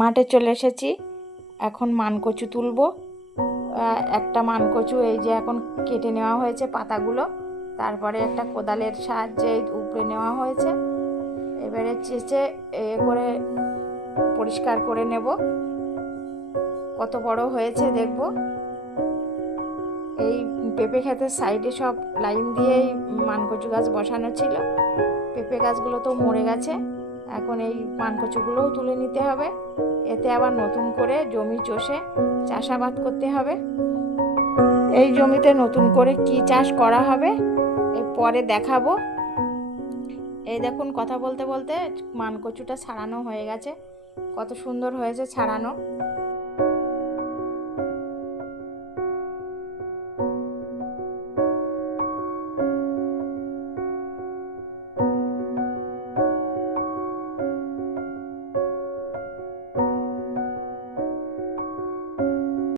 মাঠে চলে এসেছি, এখন মানকচু তুলবো। একটা মানকচু এই যে এখন কেটে নেওয়া হয়েছে পাতাগুলো, তারপরে একটা কোদালের সাহায্যে উপড়ে নেওয়া হয়েছে। এবারে চেঁচে করে পরিষ্কার করে নেব। কত বড় হয়েছে দেখব। এই পেঁপে ক্ষেতের সাইডে সব লাইন দিয়েই মানকচু গাছ বসানো ছিল, পেঁপে গাছগুলো তো মরে গেছে। এখন এই মানকচুগুলোও তুলে নিতে হবে, এতে আবার নতুন করে জমি চষে চাষাবাদ করতে হবে। এই জমিতে নতুন করে কি চাষ করা হবে পরে দেখাবো। এই দেখুন, কথা বলতে বলতে মানকচুটা ছাড়ানো হয়ে গেছে, কত সুন্দর হয়েছে ছাড়ানো।